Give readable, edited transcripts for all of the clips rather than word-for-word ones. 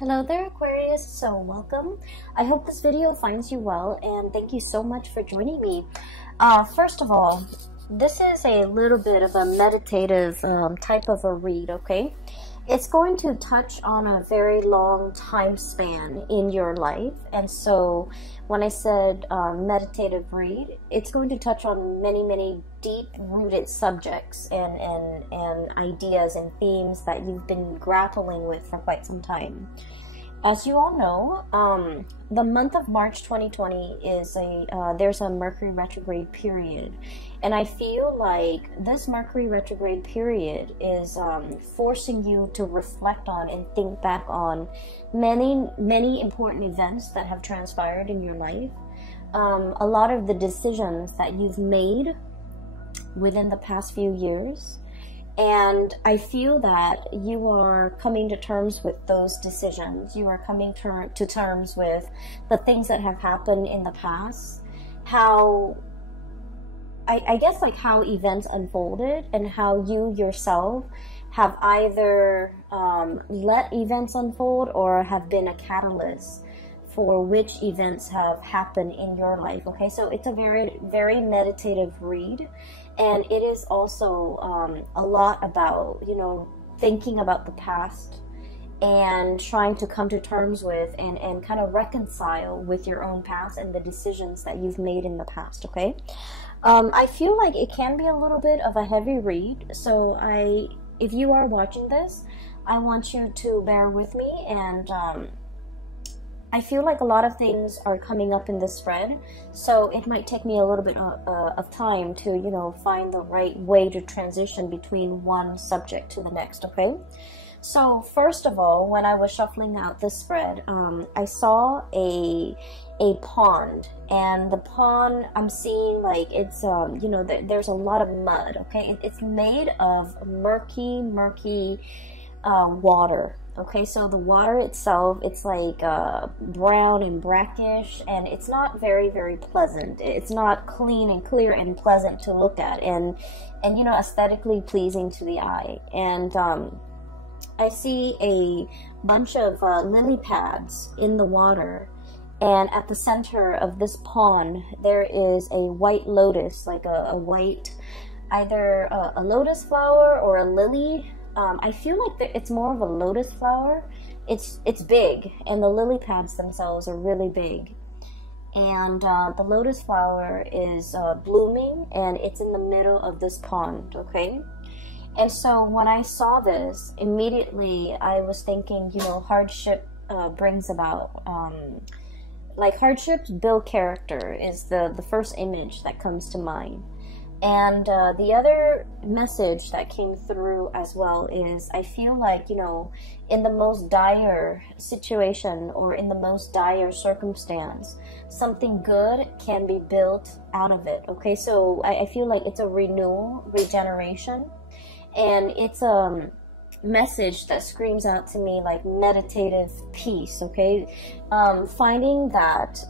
Hello there, Aquarius. So welcome. I hope this video finds you well, and thank you so much for joining me. First of all, this is a little bit of a meditative type of a read, okay? It's going to touch on a very long time span in your life, and so when I said meditative read, it's going to touch on many deep-rooted subjects and ideas and themes that you've been grappling with for quite some time. As you all know, the month of March 2020 is there's a Mercury retrograde period, and I feel like this Mercury retrograde period is forcing you to reflect on and think back on many important events that have transpired in your life, a lot of the decisions that you've made within the past few years. And I feel that you are coming to terms with those decisions. You are coming to terms with the things that have happened in the past, how, I guess like how events unfolded and how you yourself have either let events unfold or have been a catalyst for which events have happened in your life. Okay, so it's a very meditative read. And it is also a lot about, thinking about the past and trying to come to terms with and kind of reconcile with your own past and the decisions that you've made in the past, okay? I feel like it can be a little bit of a heavy read, so if you are watching this, I want you to bear with me, and I feel like a lot of things are coming up in this spread, so it might take me a little bit of time to, find the right way to transition between one subject to the next, okay? So first of all, when I was shuffling out this spread, I saw a pond, and the pond, I'm seeing like it's, there's a lot of mud, okay? It's made of murky water. Okay, so the water itself, it's like brown and brackish, and it's not very pleasant. It's not clean and clear and pleasant to look at, and aesthetically pleasing to the eye. And I see a bunch of lily pads in the water, and at the center of this pond there is a white lotus, like a white, either a lotus flower or a lily. I feel like it's more of a lotus flower. It's big, and the lily pads themselves are really big. And the lotus flower is blooming, and it's in the middle of this pond, okay? And so when I saw this, immediately I was thinking, hardship brings about, like hardships build character is the first image that comes to mind. And the other message that came through as well is I feel like, in the most dire situation or in the most dire circumstance, something good can be built out of it, okay? So I feel like it's a renewal, regeneration, and it's a message that screams out to me like meditative peace, okay? Finding that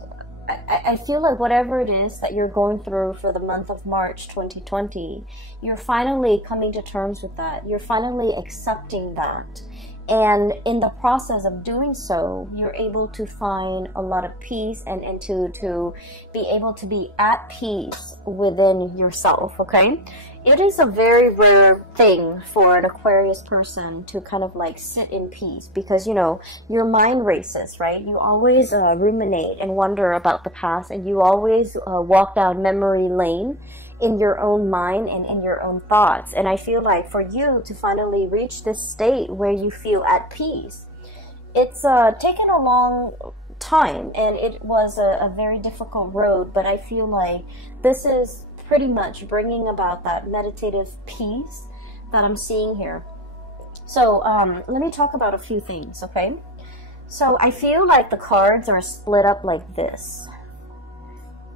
I feel like whatever it is that you're going through for the month of March 2020, you're finally coming to terms with that. You're finally accepting that. And in the process of doing so, you're able to find a lot of peace and to be able to be at peace within yourself, okay? It is a very rare thing for an Aquarius person to kind of like sit in peace because, your mind races, right? You always ruminate and wonder about the past, and you always walk down memory lane in your own mind and in your own thoughts. And I feel like for you to finally reach this state where you feel at peace, it's taken a long time, and it was a very difficult road, but I feel like this is pretty much bringing about that meditative peace that I'm seeing here. So let me talk about a few things, okay? So I feel like the cards are split up like this,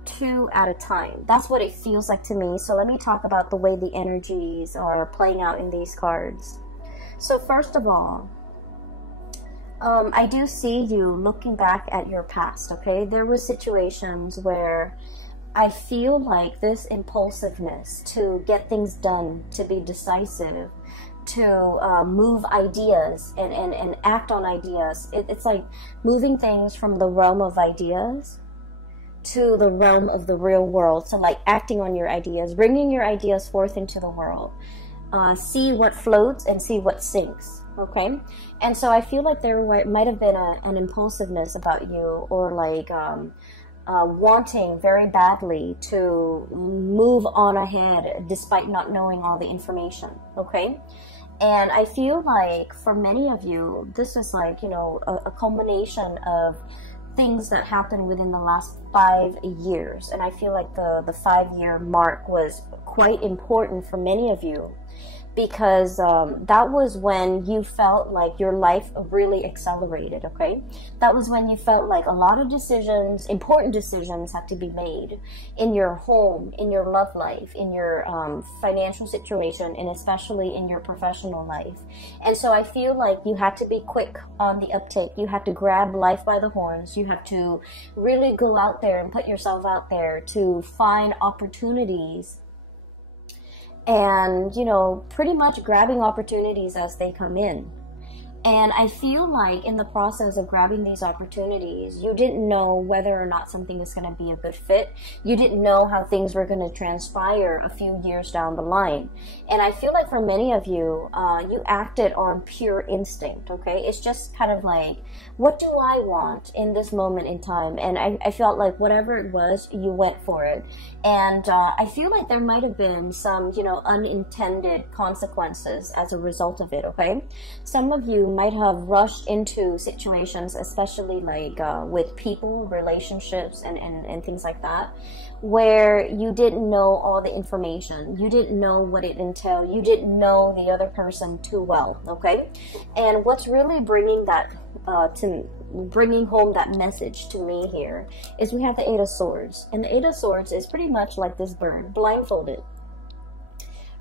2 at a time. That's what it feels like to me. So let me talk about the way the energies are playing out in these cards. So first of all, I do see you looking back at your past, okay? There were situations where I feel like this impulsiveness to get things done, to be decisive, move ideas and act on ideas. It's like moving things from the realm of ideas to the realm of the real world. So like acting on your ideas, bringing your ideas forth into the world. See what floats and see what sinks. Okay, and so I feel like there might have been an impulsiveness about you, or like wanting very badly to move on ahead despite not knowing all the information. Okay, and I feel like for many of you, this is like, you know, a culmination of things that happened within the last 5 years. And I feel like the 5-year mark was quite important for many of you, because that was when you felt like your life really accelerated. Okay, that was when you felt like a lot of decisions, important decisions, had to be made in your home, in your love life, in your financial situation, and especially in your professional life. And so I feel like you had to be quick on the uptake. You had to grab life by the horns. You have to really go out there and put yourself out there to find opportunities, and, you know, pretty much grabbing opportunities as they come in. And I feel like in the process of grabbing these opportunities, you didn't know whether or not something was going to be a good fit. You didn't know how things were going to transpire a few years down the line. And I feel like for many of you, you acted on pure instinct, okay? It's just kind of like, what do I want in this moment in time? And I felt like whatever it was, you went for it. And I feel like there might have been some, you know, unintended consequences as a result of it, okay? Some of you might have rushed into situations, especially like with people, relationships, and things like that, where you didn't know all the information. You didn't know what it entailed. You didn't know the other person too well, okay? And what's really bringing that bringing home that message to me here is we have the Eight of Swords. And the Eight of Swords is pretty much like this bird, blindfolded.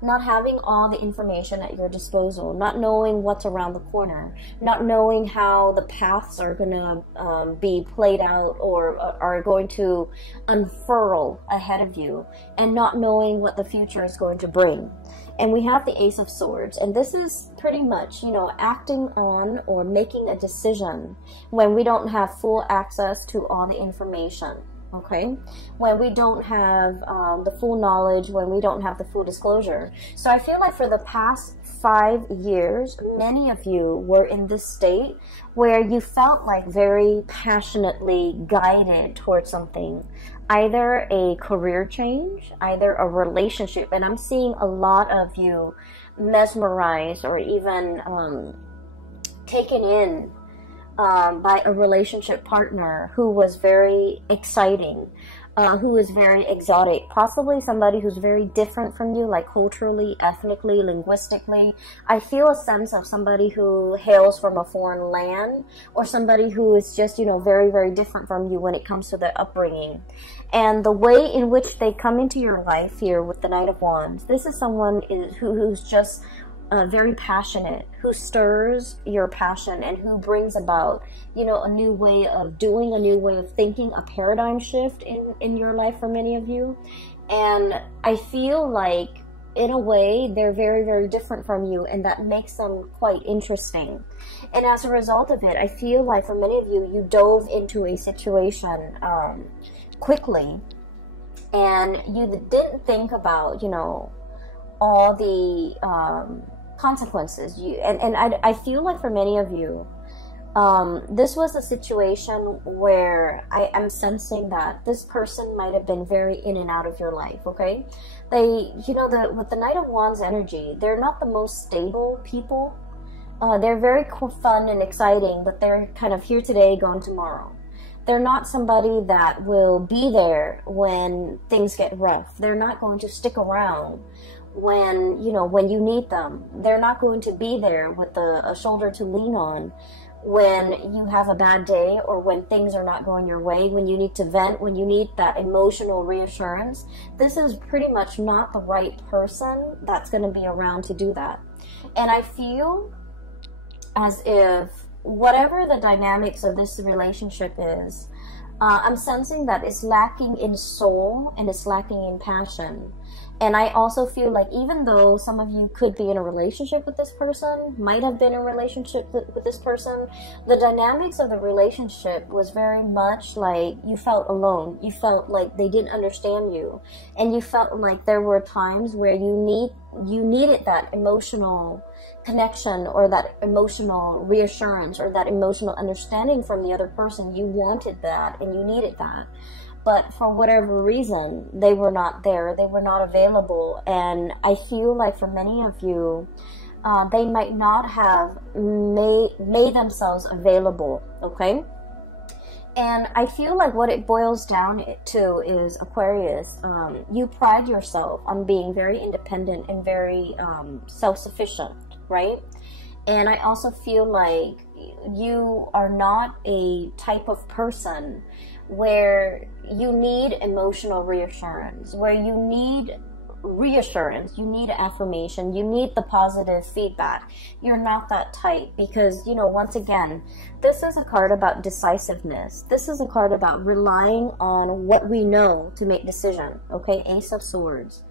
Not having all the information at your disposal, not knowing what's around the corner, not knowing how the paths are going to be played out or are going to unfurl ahead of you, and not knowing what the future is going to bring. And we have the Ace of Swords, and this is pretty much, you know, acting on or making a decision when we don't have full access to all the information. Okay, when we don't have the full knowledge, when we don't have the full disclosure. So I feel like for the past 5 years, many of you were in this state where you felt like very passionately guided towards something, either a career change, either a relationship. And I'm seeing a lot of you mesmerized or even taken in by a relationship partner who was very exciting, who was very exotic, possibly somebody who's very different from you, like culturally, ethnically, linguistically. I feel a sense of somebody who hails from a foreign land, or somebody who is just, you know, very, very different from you when it comes to their upbringing. And the way in which they come into your life here with the Knight of Wands, this is someone who's just very passionate, who stirs your passion, and who brings about, you know, a new way of doing, a new way of thinking, a paradigm shift in your life for many of you. And I feel like, in a way, they're very, very different from you, and that makes them quite interesting. And as a result of it, I feel like for many of you, you dove into a situation quickly, and you didn't think about, you know, all the consequences. I feel like for many of you, this was a situation where I am sensing that this person might have been very in and out of your life, okay? They, you know, with the Knight of Wands energy, they're not the most stable people. They're very fun and exciting, but they're kind of here today, gone tomorrow. They're not somebody that will be there when things get rough. They're not going to stick around when, you know, when you need them. They're not going to be there with a shoulder to lean on when you have a bad day, or when things are not going your way, when you need to vent, when you need that emotional reassurance. This is pretty much not the right person that's going to be around to do that. And I feel as if whatever the dynamics of this relationship is, I'm sensing that it's lacking in soul and it's lacking in passion. And I also feel like even though some of you could be in a relationship with this person, might have been in a relationship with this person, the dynamics of the relationship was very much like you felt alone. You felt like they didn't understand you. And you felt like there were times where you needed that emotional connection or that emotional reassurance or that emotional understanding from the other person. You wanted that and you needed that. But for whatever reason, they were not there. They were not available. And I feel like for many of you, they might not have made themselves available, okay? And I feel like what it boils down to is, Aquarius, you pride yourself on being very independent and very self-sufficient, right? And I also feel like you are not a type of person where you need emotional reassurance, where you need reassurance, you need affirmation, you need the positive feedback. You're not that type because, you know, once again, this is a card about decisiveness. This is a card about relying on what we know to make decision, okay? Ace of Swords.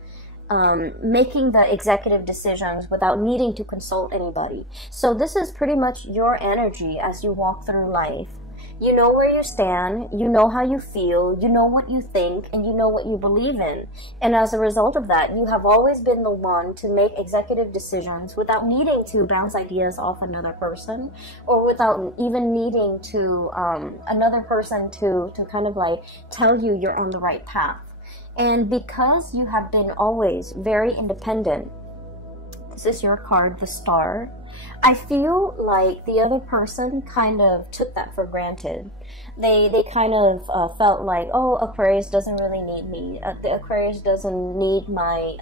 Making the executive decisions without needing to consult anybody. So this is pretty much your energy as you walk through life. You know where you stand, you know how you feel, you know what you think, and you know what you believe in. And as a result of that, you have always been the one to make executive decisions without needing to bounce ideas off another person, or without even needing to another person to kind of like tell you you're on the right path. And because you have been always very independent, this is your card, the Star. I feel like the other person kind of took that for granted. They kind of felt like, oh, Aquarius doesn't really need me. The Aquarius doesn't need my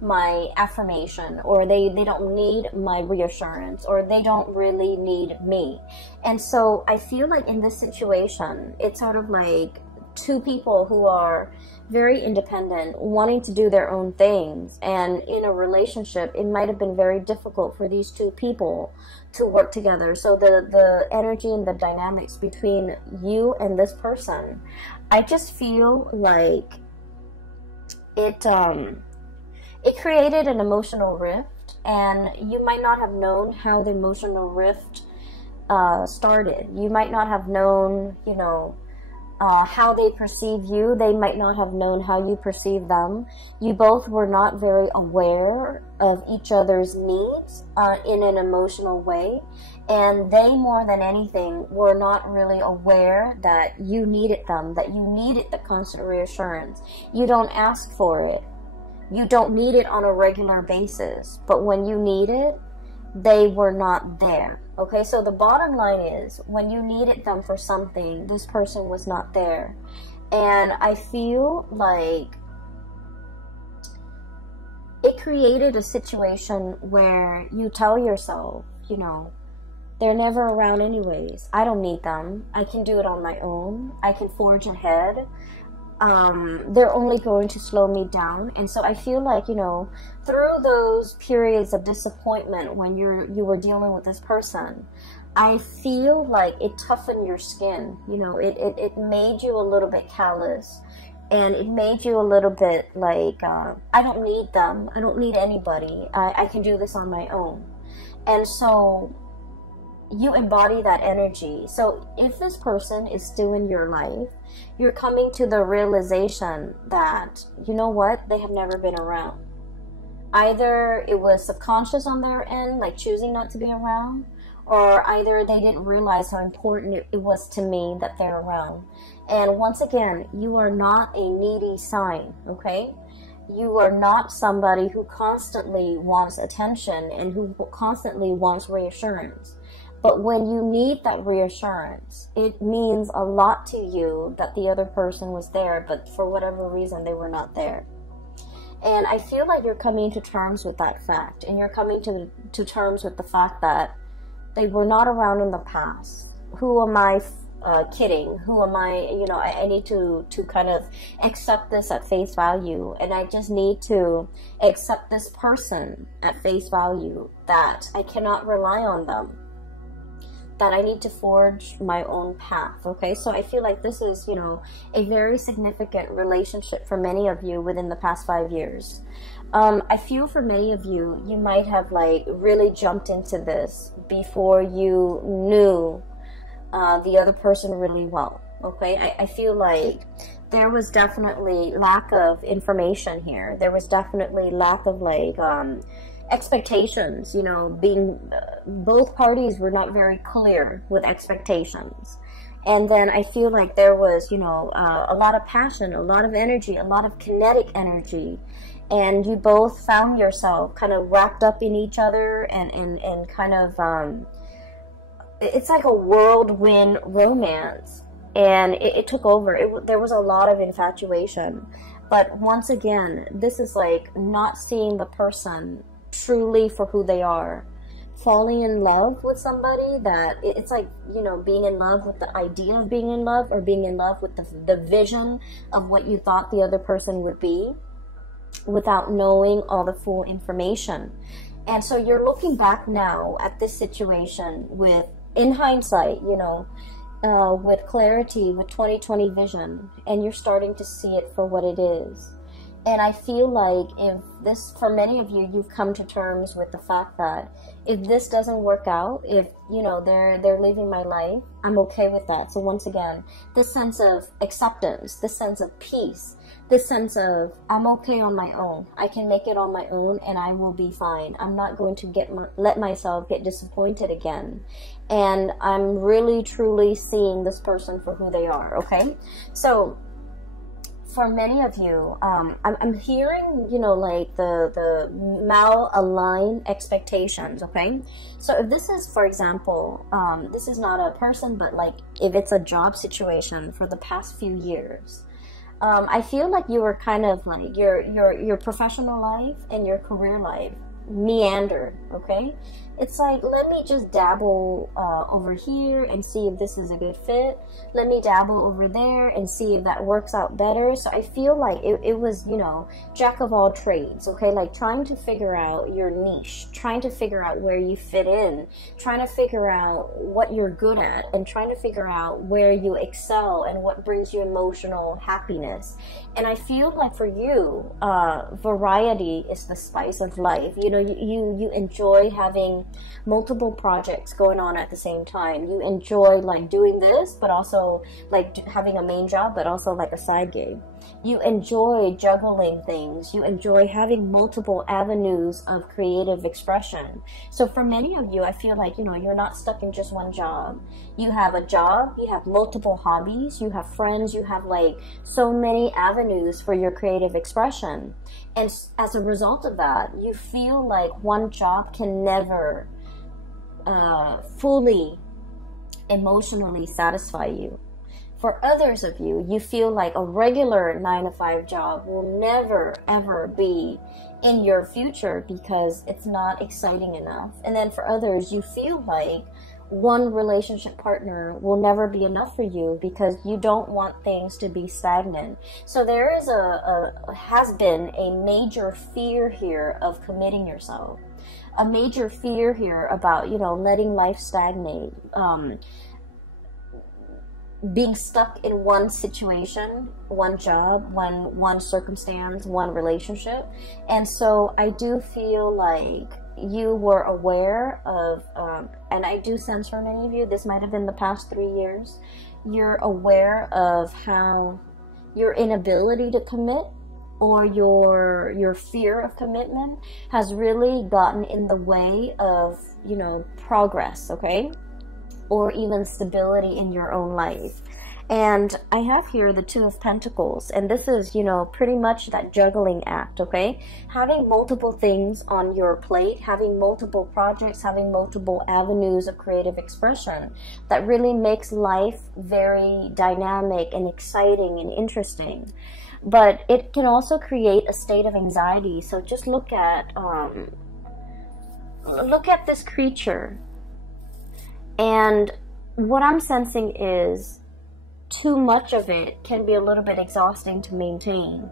my affirmation, or they don't need my reassurance, or they don't really need me. And so I feel like in this situation, it's sort of like two people who are very independent, wanting to do their own things, and in a relationship it might have been very difficult for these two people to work together. So the energy and the dynamics between you and this person, I just feel like it created an emotional rift, and you might not have known how the emotional rift started. You might not have known, you know, how they perceive you. They might not have known how you perceive them. You both were not very aware of each other's needs in an emotional way. And they, more than anything, were not really aware that you needed them, that you needed the constant reassurance. You don't ask for it. You don't need it on a regular basis. But when you need it, they were not there. Okay, so the bottom line is, when you needed them for something, this person was not there. And I feel like it created a situation where you tell yourself, you know, they're never around anyways. I don't need them. I can do it on my own. I can forge ahead. They're only going to slow me down. And so I feel like, you know, through those periods of disappointment when you were dealing with this person, I feel like it toughened your skin. You know, it made you a little bit callous, and it made you a little bit like, I don't need them. I don't need anybody. I can do this on my own. And so you embody that energy. So if this person is still in your life, you're coming to the realization that, you know what, they have never been around. Either it was subconscious on their end, like choosing not to be around, or either they didn't realize how important it was to me that they're around. And once again, you are not a needy sign, okay? You are not somebody who constantly wants attention and who constantly wants reassurance. But when you need that reassurance, it means a lot to you that the other person was there, but for whatever reason, they were not there. And I feel like you're coming to terms with that fact, and you're coming to terms with the fact that they were not around in the past. Who am I kidding? Who am I? You know, I need to kind of accept this at face value, and I just need to accept this person at face value, that I cannot rely on them. that I need to forge my own path, okay? So I feel like this is, you know, a very significant relationship for many of you within the past 5 years. I feel for many of you, you might have like really jumped into this before you knew the other person really well, okay? I feel like there was definitely lack of information here. There was definitely lack of like expectations, you know, being both parties were not very clear with expectations. And then I feel like there was, you know, a lot of passion, a lot of energy, a lot of kinetic energy, and you both found yourself kind of wrapped up in each other, and kind of it's like a whirlwind romance, and it took over. There was a lot of infatuation, but once again, this is like not seeing the person truly for who they are, falling in love with somebody that it's like, you know, being in love with the idea of being in love, or being in love with the vision of what you thought the other person would be, without knowing all the full information. And so you're looking back now at this situation with, in hindsight, you know, with clarity, with 20/20 vision, and you're starting to see it for what it is. And I feel like if this, for many of you, you've come to terms with the fact that if this doesn't work out, if, you know, they're living my life, I'm okay with that. So once again, this sense of acceptance, this sense of peace, this sense of I'm okay on my own. I can make it on my own, and I will be fine. I'm not going to let myself get disappointed again. And I'm really, truly seeing this person for who they are, okay? So for many of you, I'm hearing, you know, like the mal-aligned expectations, okay? So if this is, for example, this is not a person, but like if it's a job situation for the past few years, I feel like you were kind of like your professional life and your career life meander, okay? It's like, let me just dabble over here and see if this is a good fit. Let me dabble over there and see if that works out better. So I feel like it was, you know, jack of all trades, okay? Like trying to figure out your niche, trying to figure out where you fit in, trying to figure out what you're good at, and trying to figure out where you excel and what brings you emotional happiness. And I feel like for you, variety is the spice of life. You know, you enjoy having multiple projects going on at the same time. You enjoy like doing this, but also like having a main job, but also like a side gig. You enjoy juggling things. You enjoy having multiple avenues of creative expression. So for many of you, I feel like, you know, you're not stuck in just one job. You have a job, you have multiple hobbies, you have friends, you have like so many avenues for your creative expression. And as a result of that, you feel like one job can never fully emotionally satisfy you. For others of you, you feel like a regular 9-to-5 job will never ever be in your future because it's not exciting enough. And then for others, you feel like one relationship partner will never be enough for you because you don't want things to be stagnant. So there is has been a major fear here of committing yourself. A major fear here about, you know, letting life stagnate. Being stuck in one situation, one job, one circumstance, one relationship. And so I do feel like you were aware of, and I do sense for many of you, this might have been the past 3 years, you're aware of how your inability to commit or your fear of commitment has really gotten in the way of, you know, progress, okay? Or even stability in your own life. And I have here the Two of Pentacles, and this is, you know, pretty much that juggling act, okay? Having multiple things on your plate, having multiple projects, having multiple avenues of creative expression that really makes life very dynamic and exciting and interesting. But it can also create a state of anxiety. So just look at this creature. And what I'm sensing is too much of it can be a little bit exhausting to maintain.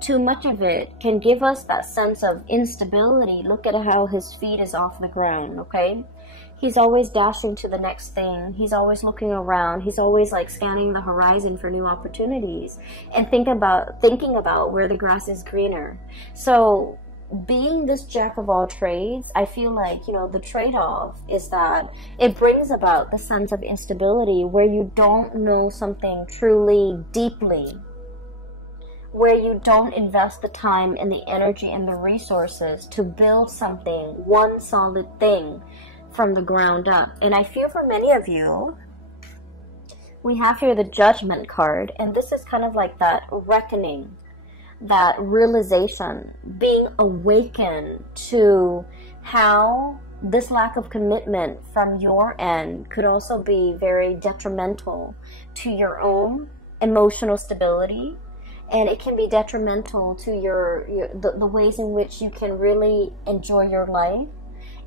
Too much of it can give us that sense of instability. Look at how his feet is off the ground, okay? He's always dashing to the next thing. He's always looking around. He's always like scanning the horizon for new opportunities and thinking about where the grass is greener. So being this jack of all trades, I feel like, you know, the trade-off is that it brings about the sense of instability where you don't know something truly deeply, where you don't invest the time and the energy and the resources to build something, one solid thing from the ground up. And I feel for many of you, we have here the Judgment card, and this is kind of like that reckoning, that realization, being awakened to how this lack of commitment from your end could also be very detrimental to your own emotional stability, and it can be detrimental to the ways in which you can really enjoy your life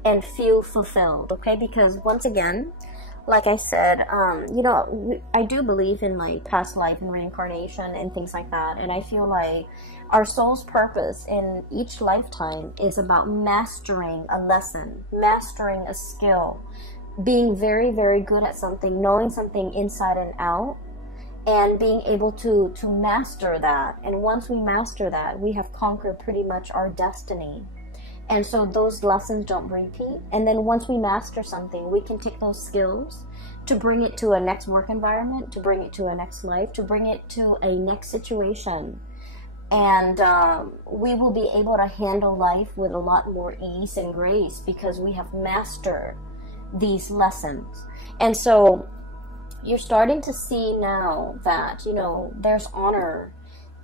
and feel fulfilled, okay? Because once again, like I said, you know, I do believe in like past life and reincarnation and things like that. And I feel like our soul's purpose in each lifetime is about mastering a lesson, mastering a skill, being very, very good at something, knowing something inside and out, and being able to master that. And once we master that, we have conquered pretty much our destiny. And so those lessons don't repeat. And then once we master something, we can take those skills to bring it to a next work environment, to bring it to a next life, to bring it to a next situation. And we will be able to handle life with a lot more ease and grace because we have mastered these lessons. And so you're starting to see now that, you know, there's honor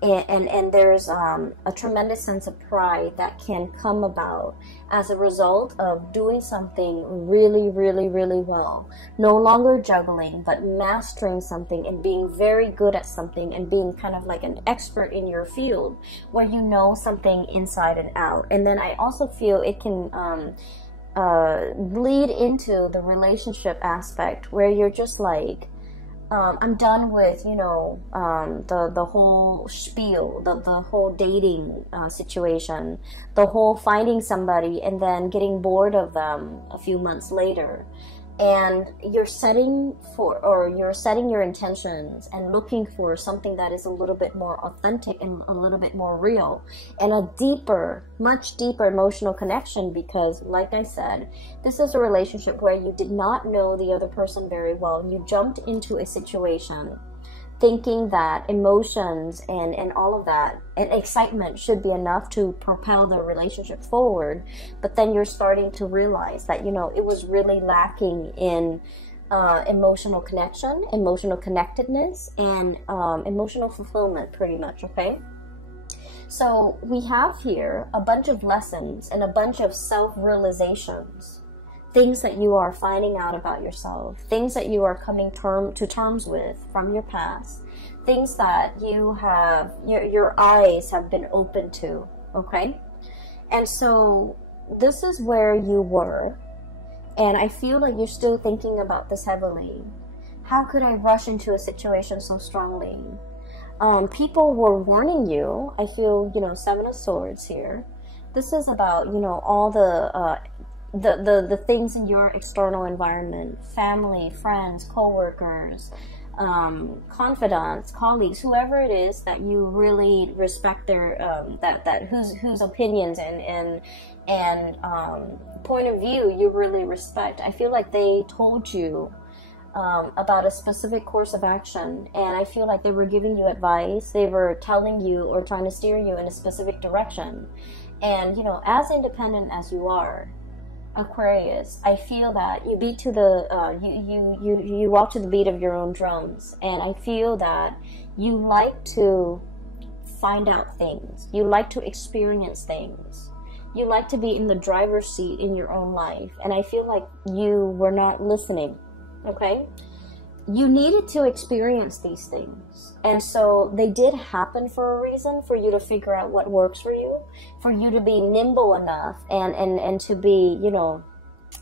and there's a tremendous sense of pride that can come about as a result of doing something really, really, really well. No longer juggling, but mastering something and being very good at something and being kind of like an expert in your field where you know something inside and out. And then I also feel it can bleed into the relationship aspect where you're just like, I'm done with, you know, the whole spiel, the whole dating situation, the whole finding somebody and then getting bored of them a few months later. And you're setting your intentions and looking for something that is a little bit more authentic and a little bit more real and a deeper, much deeper emotional connection because, like I said, this is a relationship where you did not know the other person very well. You jumped into a situation thinking that emotions and all of that and excitement should be enough to propel the relationship forward, but then you're starting to realize that, you know, it was really lacking in emotional connection, emotional connectedness, and emotional fulfillment, pretty much, okay? So we have here a bunch of lessons and a bunch of self-realizations, things that you are finding out about yourself, things that you are coming to terms with from your past, things that you have, your eyes have been open to, okay? And so this is where you were, and I feel like you're still thinking about this heavily. How could I rush into a situation so strongly? People were warning you. I feel, you know, Seven of Swords here. This is about, you know, all the things in your external environment, family, friends, co-workers, confidants, colleagues, whoever it is that you really respect their whose opinions and point of view you really respect. I feel like they told you about a specific course of action, and I feel like they were giving you advice. They were telling you or trying to steer you in a specific direction. And, you know, as independent as you are, Aquarius, I feel that you beat to the you walk to the beat of your own drums, and I feel that you like to find out things, you like to experience things, you like to be in the driver's seat in your own life, and I feel like you were not listening. Okay, you needed to experience these things, and so they did happen for a reason, for you to figure out what works for you, for you to be nimble enough and to be, you know,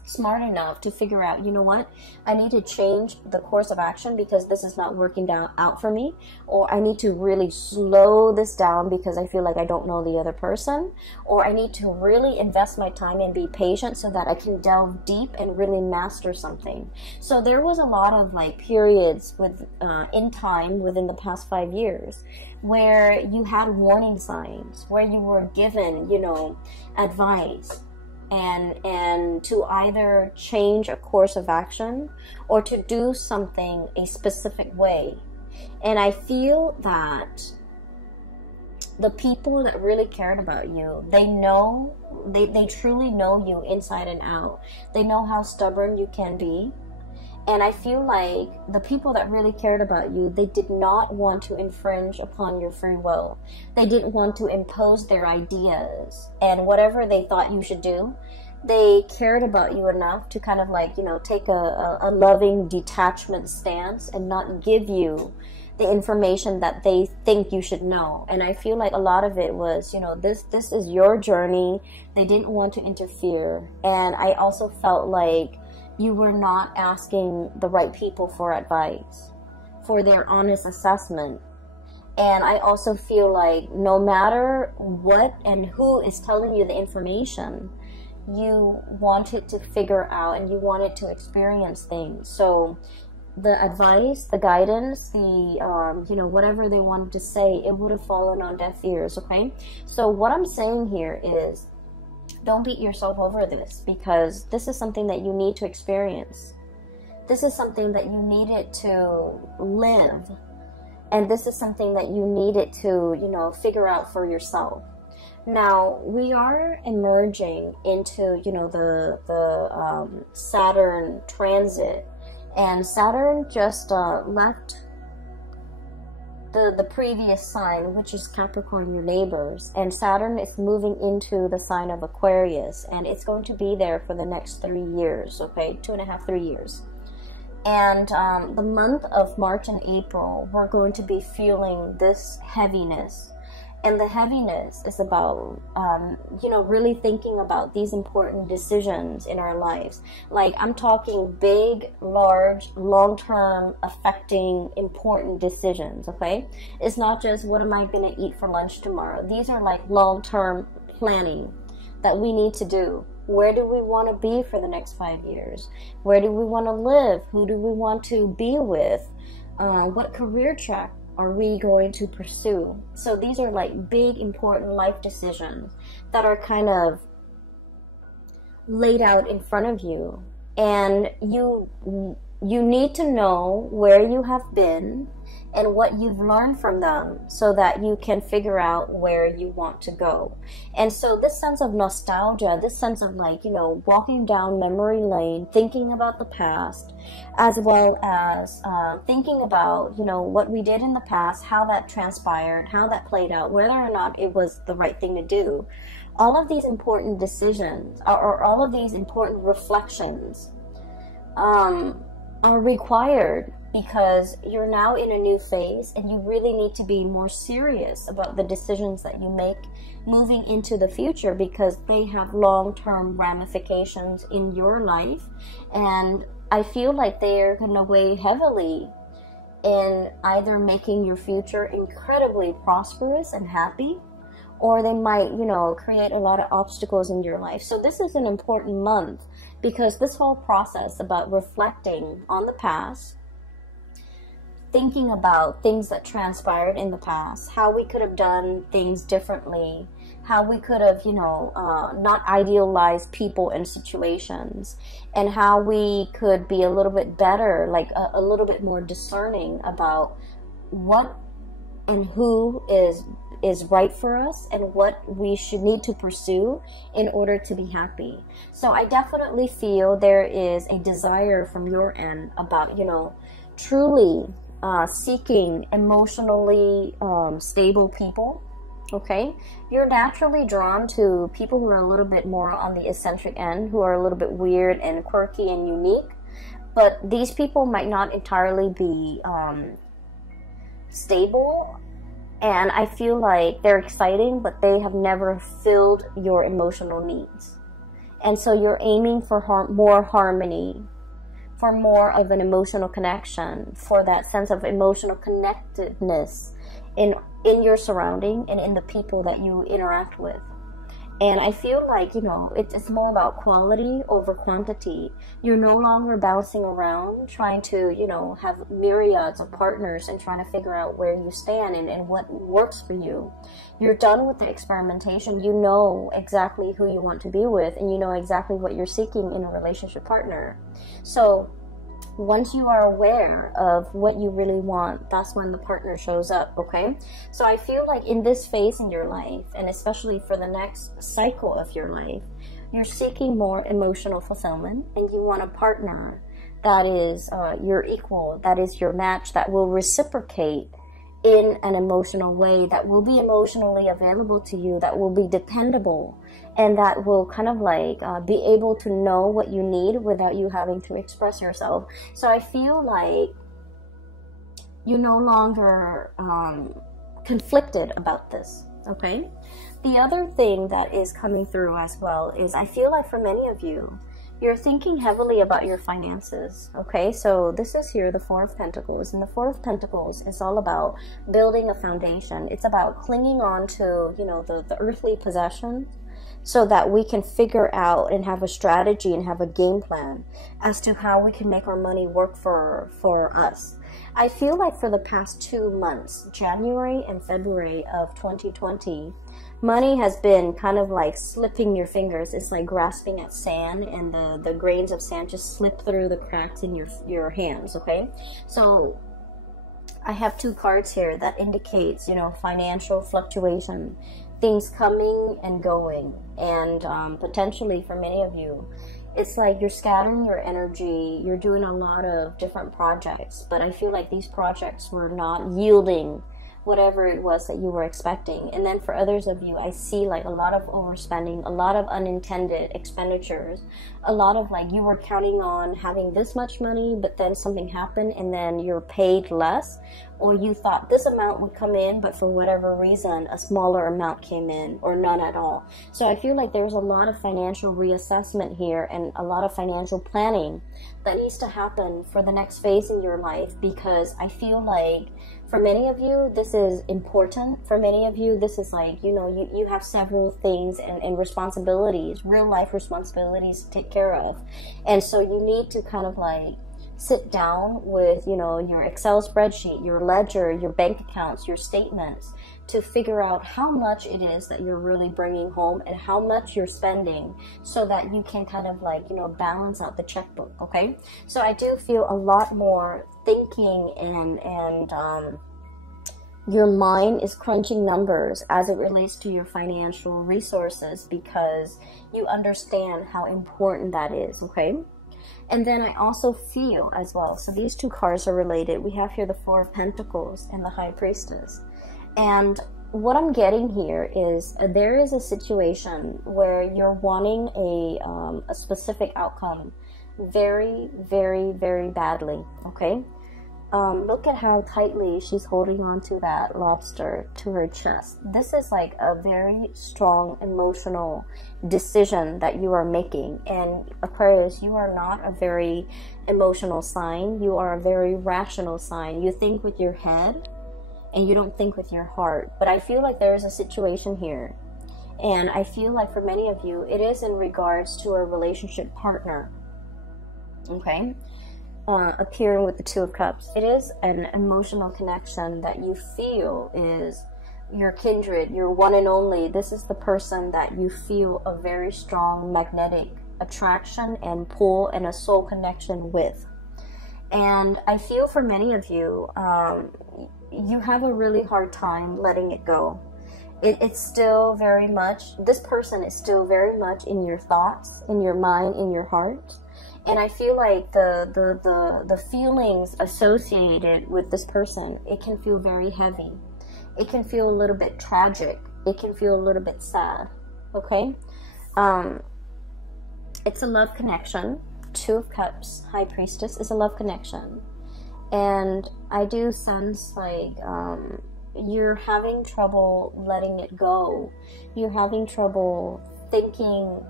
smart enough to figure out, you know what, I need to change the course of action because this is not working out for me, or I need to really slow this down because I feel like I don't know the other person, or I need to really invest my time and be patient so that I can delve deep and really master something. So there was a lot of like periods with in time within the past 5 years where you had warning signs, where you were given, you know, advice, and to either change a course of action or to do something a specific way. And I feel that the people that really cared about you, they truly know you inside and out. They know how stubborn you can be. And I feel like the people that really cared about you, they did not want to infringe upon your free will. They didn't want to impose their ideas and whatever they thought you should do. They cared about you enough to kind of like, you know, take a loving detachment stance and not give you the information that they think you should know. And I feel like a lot of it was, you know, this is your journey. They didn't want to interfere. And I also felt like you were not asking the right people for advice, for their honest assessment. And I also feel like no matter what and who is telling you the information, you wanted to figure out and you wanted to experience things. So the advice, the guidance, the, you know, whatever they wanted to say, it would have fallen on deaf ears, okay? So what I'm saying here is, don't beat yourself over this, because this is something that you need to experience. This is something that you needed to live. And this is something that you needed to, you know, figure out for yourself. Now, we are emerging into, you know, the Saturn transit. And Saturn just left the previous sign, which is Capricorn, your neighbors, and Saturn is moving into the sign of Aquarius, and it's going to be there for the next 3 years, okay, 2.5, 3 years. And the month of March and April, we're going to be feeling this heaviness. And the heaviness is about, you know, really thinking about these important decisions in our lives. Like, I'm talking big, large, long-term, affecting, important decisions, okay? It's not just, what am I going to eat for lunch tomorrow? These are like long-term planning that we need to do. Where do we want to be for the next 5 years? Where do we want to live? Who do we want to be with? What career track are we going to pursue? So these are like big, important life decisions that are kind of laid out in front of you. And you need to know where you have been and what you've learned from them so that you can figure out where you want to go. And so this sense of nostalgia, this sense of like, you know, walking down memory lane, thinking about the past, as well as thinking about, you know, what we did in the past, how that transpired, how that played out, whether or not it was the right thing to do. All of these important decisions, or all of these important reflections, are required because you're now in a new phase and you really need to be more serious about the decisions that you make moving into the future, because they have long-term ramifications in your life. And I feel like they're going to weigh heavily in either making your future incredibly prosperous and happy, or they might, you know, create a lot of obstacles in your life. So this is an important month because this whole process about reflecting on the past, thinking about things that transpired in the past, how we could have done things differently, how we could have, you know, not idealized people and situations, and how we could be a little bit better, like a little bit more discerning about what and who is right for us and what we should need to pursue in order to be happy. So I definitely feel there is a desire from your end about, you know, truly seeking emotionally stable people. Okay, you're naturally drawn to people who are a little bit more on the eccentric end, who are a little bit weird and quirky and unique, but these people might not entirely be stable. And I feel like they're exciting, but they have never filled your emotional needs. And so you're aiming for more harmony, for more of an emotional connection, for that sense of emotional connectedness in your surrounding and in the people that you interact with. And I feel like, you know, it's more about quality over quantity. You're no longer bouncing around trying to, you know, have myriads of partners and trying to figure out where you stand and what works for you. You're done with the experimentation. You know exactly who you want to be with, and you know exactly what you're seeking in a relationship partner. So once you are aware of what you really want, that's when the partner shows up, okay? So I feel like in this phase in your life, and especially for the next cycle of your life, you're seeking more emotional fulfillment, and you want a partner that is your equal, that is your match, that will reciprocate in an emotional way, that will be emotionally available to you, that will be dependable, and that will kind of like be able to know what you need without you having to express yourself. So I feel like you're no longer conflicted about this, okay? The other thing that is coming through as well is I feel like for many of you, you're thinking heavily about your finances, okay? So this is here, the Four of Pentacles, and the Four of Pentacles is all about building a foundation. It's about clinging on to, you know, the earthly possessions, so that we can figure out and have a strategy and have a game plan as to how we can make our money work for us. I feel like for the past 2 months, January and February of 2020, money has been kind of like slipping your fingers. It's like grasping at sand, and the grains of sand just slip through the cracks in your hands, okay? So I have 2 cards here that indicates, you know, financial fluctuation, things coming and going, and potentially for many of you, it's like you're scattering your energy, you're doing a lot of different projects, but I feel like these projects were not yielding whatever it was that you were expecting. And then for others of you, I see like a lot of overspending, a lot of unintended expenditures, a lot of like you were counting on having this much money, but then something happened and then you're paid less, or you thought this amount would come in, but for whatever reason, a smaller amount came in, or none at all. So I feel like there's a lot of financial reassessment here and a lot of financial planning that needs to happen for the next phase in your life, because I feel like for many of you, this is important. For many of you, this is like, you know, you have several things and responsibilities, real life responsibilities to take care of. And so you need to kind of like sit down with, you know, your Excel spreadsheet, your ledger, your bank accounts, your statements, to figure out how much it is that you're really bringing home and how much you're spending, so that you can kind of like, you know, balance out the checkbook, okay? So I do feel a lot more thinking and your mind is crunching numbers as it relates to your financial resources, because you understand how important that is, okay? And then I also feel as well, so these 2 cards are related. We have here the Four of Pentacles and the High Priestess. And what I'm getting here is there is a situation where you're wanting a specific outcome very, very, very badly, okay? Look at how tightly she's holding on to that lobster to her chest. This is like a very strong emotional decision that you are making. And Aquarius, you are not a very emotional sign. You are a very rational sign. You think with your head and you don't think with your heart. But I feel like there is a situation here. And I feel like for many of you, it is in regards to a relationship partner, okay? Appearing with the Two of Cups. It is an emotional connection that you feel is your kindred, your one and only. This is the person that you feel a very strong magnetic attraction and pull and a soul connection with. And I feel for many of you, you have a really hard time letting it go. It's still very much, this person is still very much in your thoughts, in your mind, in your heart. And I feel like the feelings associated with this person, it can feel very heavy. It can feel a little bit tragic. It can feel a little bit sad, okay? It's a love connection. Two of Cups, High Priestess is a love connection. And I do sense like you're having trouble letting it go. You're having trouble thinking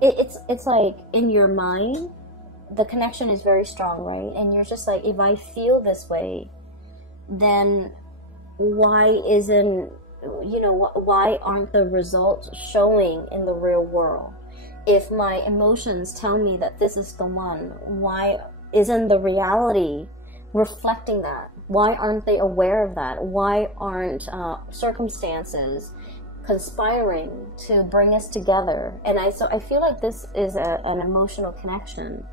it's like in your mind, the connection is very strong, right? And you're just like, if I feel this way, then why isn't, you know, why aren't the results showing in the real world? If my emotions tell me that this is the one, why isn't the reality reflecting that? Why aren't they aware of that? Why aren't circumstances conspiring to bring us together? And so I feel like this is an emotional connection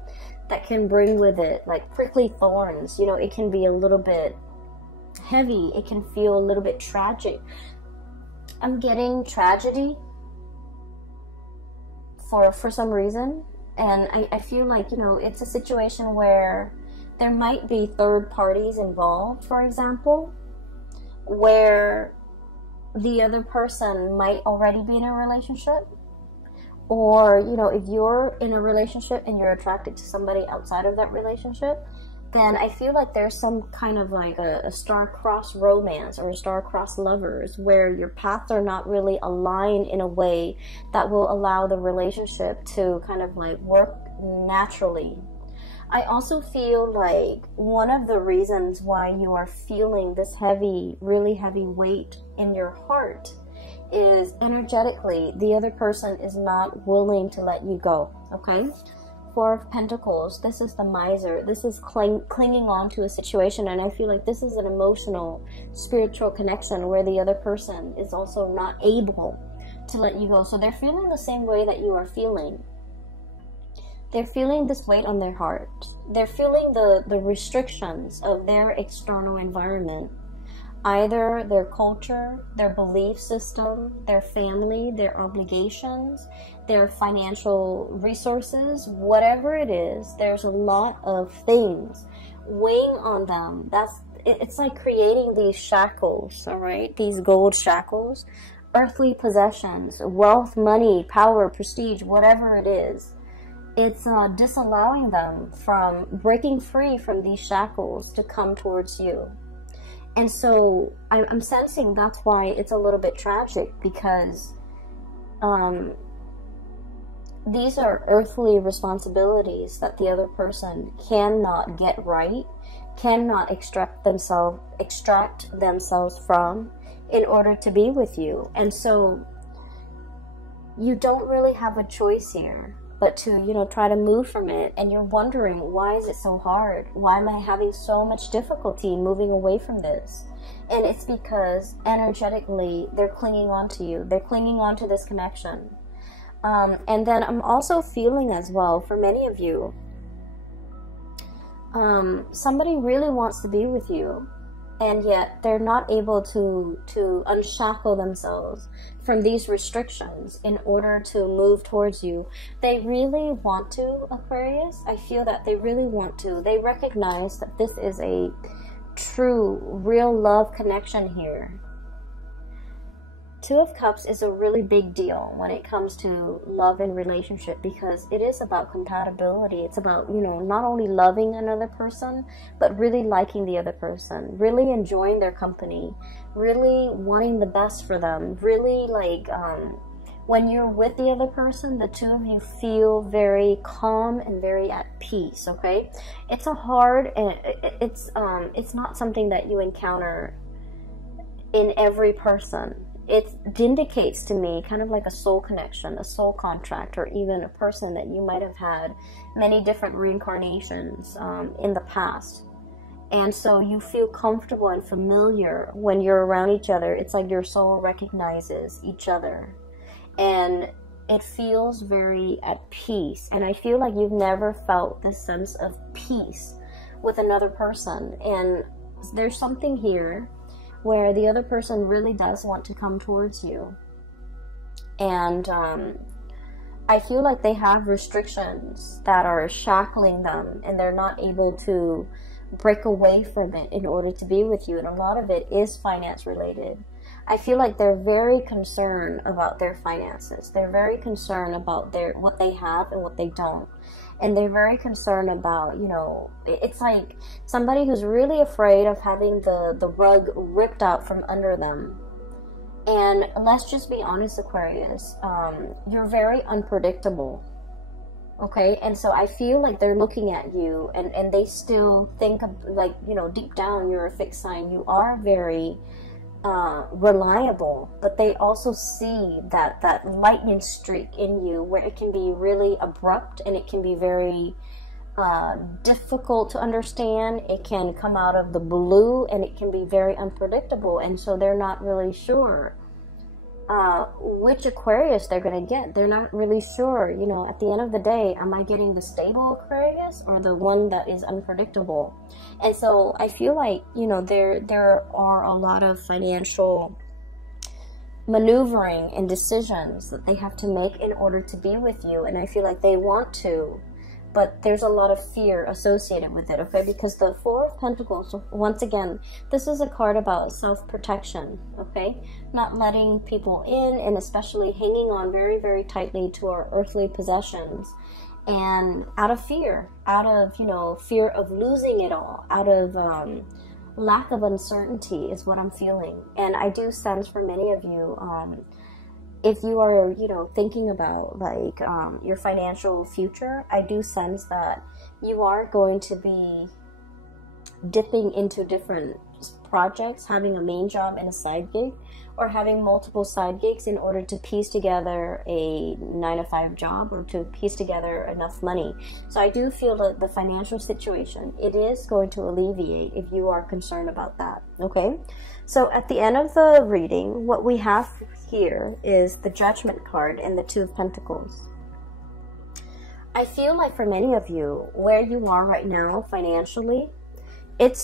that can bring with it like prickly thorns. You know, it can be a little bit heavy. It can feel a little bit tragic. I'm getting tragedy for some reason. And I feel like, you know, it's a situation where there might be third parties involved, for example, where the other person might already be in a relationship. Or, you know, if you're in a relationship and you're attracted to somebody outside of that relationship, then I feel like there's some kind of like a star-crossed romance or a star-crossed lovers where your paths are not really aligned in a way that will allow the relationship to kind of like work naturally. I also feel like one of the reasons why you are feeling this heavy, really heavy weight in your heart is energetically the other person is not willing to let you go, okay? Four of Pentacles, this is the miser. This is clinging on to a situation, and I feel like this is an emotional, spiritual connection where the other person is also not able to let you go. So they're feeling the same way that you are feeling. They're feeling this weight on their heart. They're feeling the restrictions of their external environment. Either their culture, their belief system, their family, their obligations, their financial resources, whatever it is, there's a lot of things weighing on them. It's like creating these shackles, all right? These gold shackles, earthly possessions, wealth, money, power, prestige, whatever it is. It's disallowing them from breaking free from these shackles to come towards you. And so I'm sensing that's why it's a little bit tragic, because these are earthly responsibilities that the other person cannot get right, cannot extract themselves from in order to be with you. And so you don't really have a choice here but to, you know, try to move from it. And you're wondering, why is it so hard? Why am I having so much difficulty moving away from this? And it's because energetically they're clinging on to you. They're clinging on to this connection. And then I'm also feeling as well, for many of you, somebody really wants to be with you, and yet they're not able to unshackle themselves from these restrictions in order to move towards you. They really want to, Aquarius. I feel that they really want to. They recognize that this is a true, real love connection here. Two of Cups is a really big deal when it comes to love and relationship, because it is about compatibility. It's about, you know, not only loving another person, but really liking the other person, really enjoying their company, really wanting the best for them, really like, when you're with the other person, the two of you feel very calm and very at peace, okay? It's a hard, it's not something that you encounter in every person. It indicates to me kind of like a soul connection, a soul contract, or even a person that you might have had many different reincarnations in the past. And so you feel comfortable and familiar when you're around each other. It's like your soul recognizes each other. And it feels very at peace. And I feel like you've never felt this sense of peace with another person. And there's something here where the other person really does want to come towards you. And I feel like they have restrictions that are shackling them, and they're not able to break away from it in order to be with you. And a lot of it is finance related. I feel like they're very concerned about their finances. They're very concerned about what they have and what they don't. And they're very concerned about, you know, it's like somebody who's really afraid of having the rug ripped out from under them. And let's just be honest, Aquarius, you're very unpredictable. Okay, and so I feel like they're looking at you, and they still think of, like, you know, deep down you're a fixed sign. You are very reliable, but they also see that lightning streak in you, where it can be really abrupt and it can be very difficult to understand. It can come out of the blue and it can be very unpredictable, and so they're not really sure which Aquarius they're going to get. They're not really sure, you know, at the end of the day, am I getting the stable Aquarius or the one that is unpredictable? And so I feel like, you know, there are a lot of financial maneuvering and decisions that they have to make in order to be with you, and I feel like they want to, but there's a lot of fear associated with it, okay? Because the Four of Pentacles, once again, this is a card about self-protection, okay? Not letting people in, and especially hanging on very, very tightly to our earthly possessions. And out of fear, you know, fear of losing it all, out of lack of uncertainty is what I'm feeling. And I do sense for many of you, if you are, you know, thinking about like your financial future, I do sense that you are going to be dipping into different projects, having a main job and a side gig, or having multiple side gigs in order to piece together a 9-to-5 job, or to piece together enough money. So I do feel that the financial situation, it is going to alleviate if you are concerned about that, okay? So at the end of the reading, what we have here is the Judgment card and the Two of Pentacles. I feel like for many of you, where you are right now financially, it's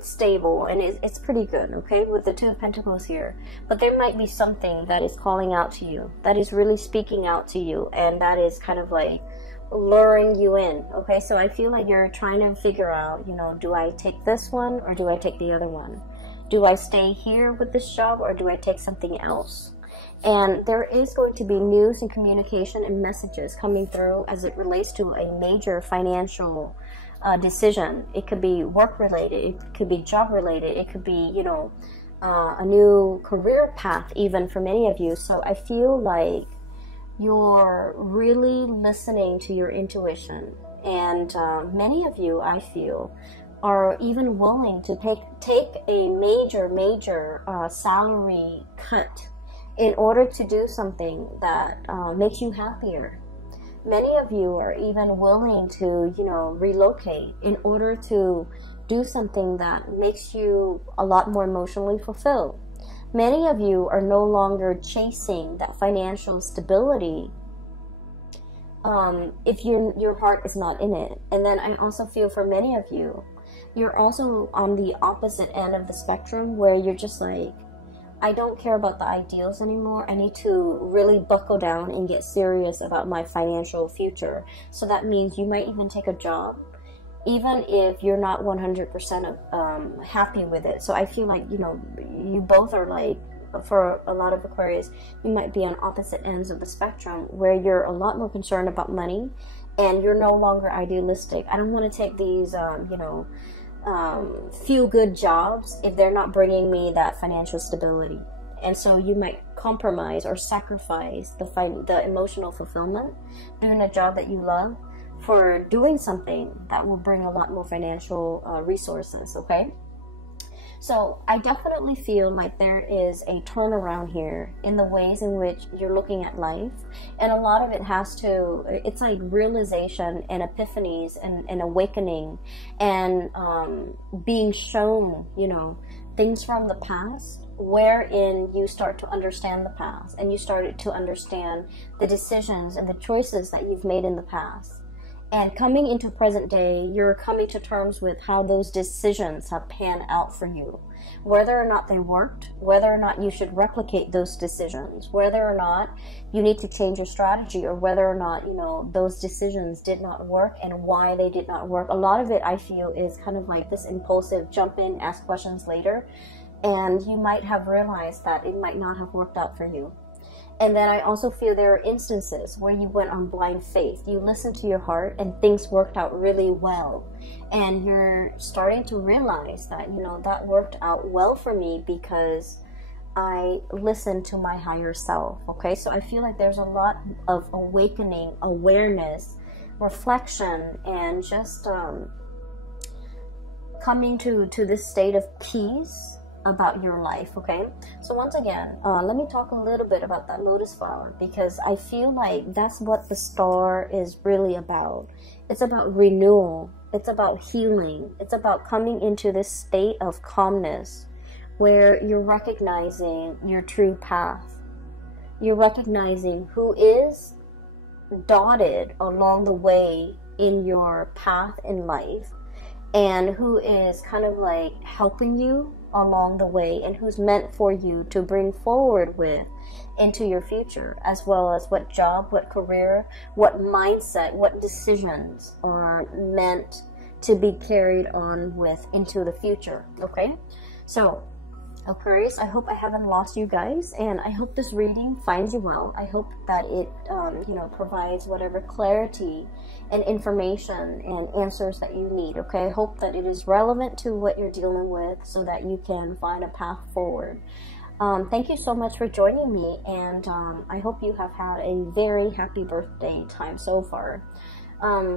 stable and it's pretty good, okay, with the Two of Pentacles here. But there might be something that is calling out to you, that is really speaking out to you, and that is kind of like luring you in, okay? So I feel like you're trying to figure out, you know, do I take this one or do I take the other one? Do I stay here with this job or do I take something else? And there is going to be news and communication and messages coming through as it relates to a major financial decision. It could be work related, it could be job related, it could be, you know, a new career path even for many of you. So I feel like you're really listening to your intuition, and many of you, I feel, are even willing to take a major salary cut in order to do something that makes you happier. Many of you are even willing to, you know, relocate in order to do something that makes you a lot more emotionally fulfilled. Many of you are no longer chasing that financial stability if your heart is not in it. And then I also feel for many of you, you're also on the opposite end of the spectrum, where you're just like, I don't care about the ideals anymore. I need to really buckle down and get serious about my financial future. So that means you might even take a job, even if you're not 100% happy with it. So I feel like, you know, you both are like, for a lot of Aquarius, you might be on opposite ends of the spectrum, where you're a lot more concerned about money and you're no longer idealistic. I don't want to take these, you know, feel good jobs if they're not bringing me that financial stability. And so you might compromise or sacrifice the emotional fulfillment doing a job that you love for doing something that will bring a lot more financial resources, okay? So I definitely feel like there is a turnaround here in the ways in which you're looking at life. And a lot of it has to, it's like realization and epiphanies and awakening and being shown, you know, things from the past, wherein you start to understand the past and you started to understand the decisions and the choices that you've made in the past. And coming into present day, you're coming to terms with how those decisions have panned out for you. Whether or not they worked, whether or not you should replicate those decisions, whether or not you need to change your strategy, or whether or not, you know, those decisions did not work and why they did not work. A lot of it, I feel, is kind of like this impulsive jump in, ask questions later, and you might have realized that it might not have worked out for you. And then I also feel there are instances where you went on blind faith. You listened to your heart and things worked out really well. And you're starting to realize that, you know, that worked out well for me because I listen to my higher self. Okay, so I feel like there's a lot of awakening, awareness, reflection, and just coming to this state of peace about your life. Okay, so once again, let me talk a little bit about that lotus flower, because I feel like that's what the star is really about. It's about renewal, it's about healing, it's about coming into this state of calmness where you're recognizing your true path. You're recognizing who is dotted along the way in your path in life, and who is kind of like helping you along the way, and who's meant for you to bring forward with into your future, as well as what job, what career, what mindset, what decisions are meant to be carried on with into the future. Okay, so Aquarius, I hope I haven't lost you guys, and I hope this reading finds you well. I hope that it, provides whatever clarity and information and answers that you need, okay? I hope that it is relevant to what you're dealing with so that you can find a path forward. Thank you so much for joining me, and I hope you have had a very happy birthday time so far.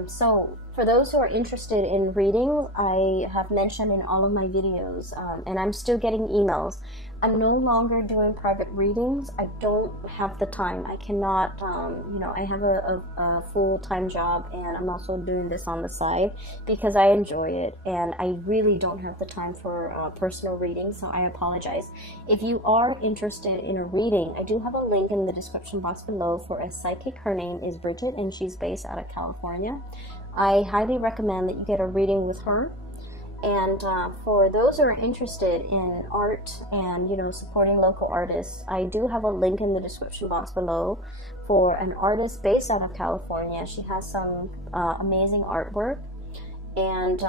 So for those who are interested in reading, I have mentioned in all of my videos, and I'm still getting emails. I'm no longer doing private readings. I don't have the time. I cannot, I have a full-time job, and I'm also doing this on the side because I enjoy it, and I really don't have the time for personal readings, so I apologize. If you are interested in a reading, I do have a link in the description box below for a psychic. Her name is Bridget, and she's based out of California. I highly recommend that you get a reading with her. And for those who are interested in art and, supporting local artists, I do have a link in the description box below for an artist based out of California. She has some amazing artwork. And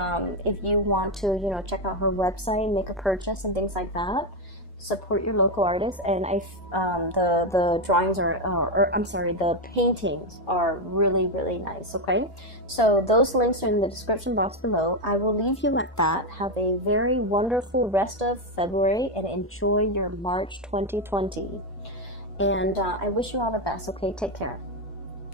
if you want to, check out her website, make a purchase and things like that, support your local artists. And the drawings the paintings are really, really nice. Okay, so those links are in the description box below. I will leave you at that. Have a very wonderful rest of February and enjoy your March 2020. And I wish you all the best. Okay, take care.